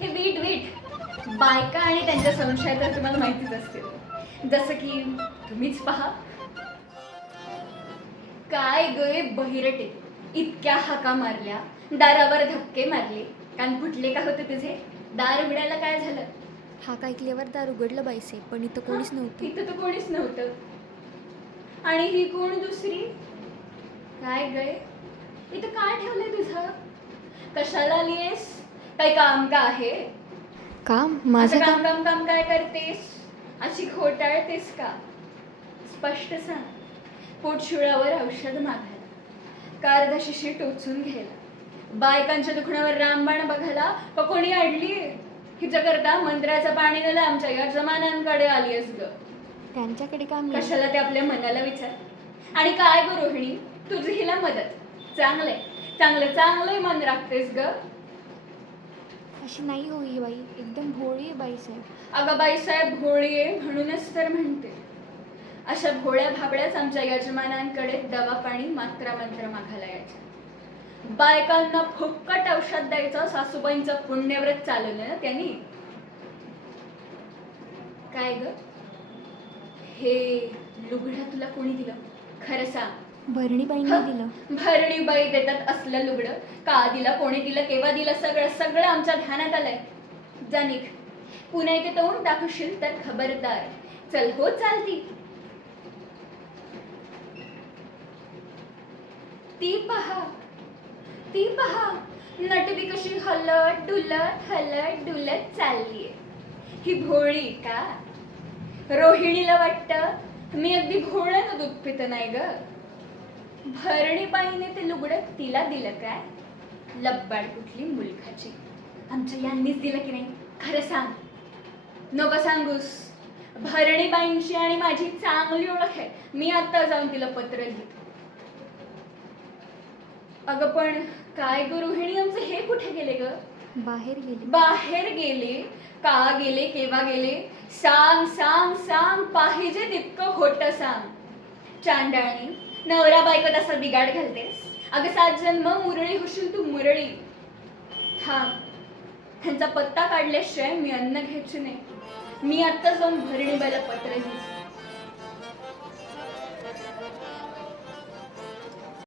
हे वीट वीट बायका आणि त्यांच्या संशय तर तुम्हाला माहितीच असतील. जसं की तुम्हीच पहा. काय गय बहिरटे, इतक्या हाका मारल्या, दारावर धक्के मारले, कान फुटले का होते तुझे? दार उघडायला काय झालं? हाक ऐकल्यावर दार उघडलं बाईसे, पण इथं कोणीच नव्हतं. इथं तर कोणीच नव्हतं. आणि ही कोण दुसरी? काय गय, इथं काय ठेवलंय तुझं? कशाला आलीयस? काही काम का आहे? काम असं माझं काम काम? काम काम काय करतेस? अशी खोटाळतेस का? स्पष्ट सांग. पोटशुळावर औषध मागायला, कार्द शिशी टोचून घ्यायला, बायकांच्या दुखण्यावर रामबाण बघायला का कोणी अडली? हिच्या करता मंत्र्याचं पाणी नेलं आमच्या या जमान्यांकडे आलीयस ग. त्यांच्याकडे काम नाही. कशाला ते आपल्या मनाला विचार. आणि काय ग रोहिणी, तुझी हिला मदत. चांगलंय, चांगलं चांगलंय मन राखतेस ग. अशी नाही हो ही बाई, एकदम भोळी आहे बाईसाहेब. अगं बाईसाहेब भोळी आहे म्हणूनच तर म्हणते. अशा भोळ्या भाबड्याच आमच्या यजमानांकडे दवा पाणी मात्रा मंत्र मागायला यायच्या. बायकांना फुक्कट औषध द्यायचं सासूबाईंचं पुण्यव्रत चालवलं ना त्यांनी. काय ग, हे लुगडं तुला कोणी दिलं? खरं सांग. भरणीबाईंनी दिलं. भरणीबाई देतात असलं लुगडं? का दिलं, कोणी दिलं, केव्हा दिलं, सगळं सगळं आमच्या ध्यानात आलंय. जा निघ. पुन्हा इथे तोंड दाखवशील तर खबरदार. चल हो चालती. ती पहा, ती पहा, नटवी कशी हलत डुलत चाललीये. ही भोळी का? रोहिणीला वाटतं मी अगदी भोळ्यानं दूध पित नाही ग. भरणीबाईने ते लुगडं तिला दिलं काय? लब्बाड कुठली मुलखाची. आमच्या यांनीच दिलं की नाही? खरं सांग. नको सांगूस. भरणीबाईंची आणि माझी चांगली ओळख आहे. मी आता जाऊन तिला पत्र लिहिते. अगं पण काय ग रोहिणी, आमचे हे कुठे गेले ग? बाहेर गेले. बाहेर गेले? का गेले, केव्हा गेले? सांग सांग सांग, पाहिजे तितकं खोटं सांग. चांडाळणी, नवरा बायको तसा बिगाड घालतेस. अगं 7 जन्म मुरळी होशील तू, मुरळी. थांब, त्यांचा पत्ता काढल्याशिवाय मी अन्न घ्यायची नाही. मी आता जाऊन भरणीबाईला पत्र लिहिते.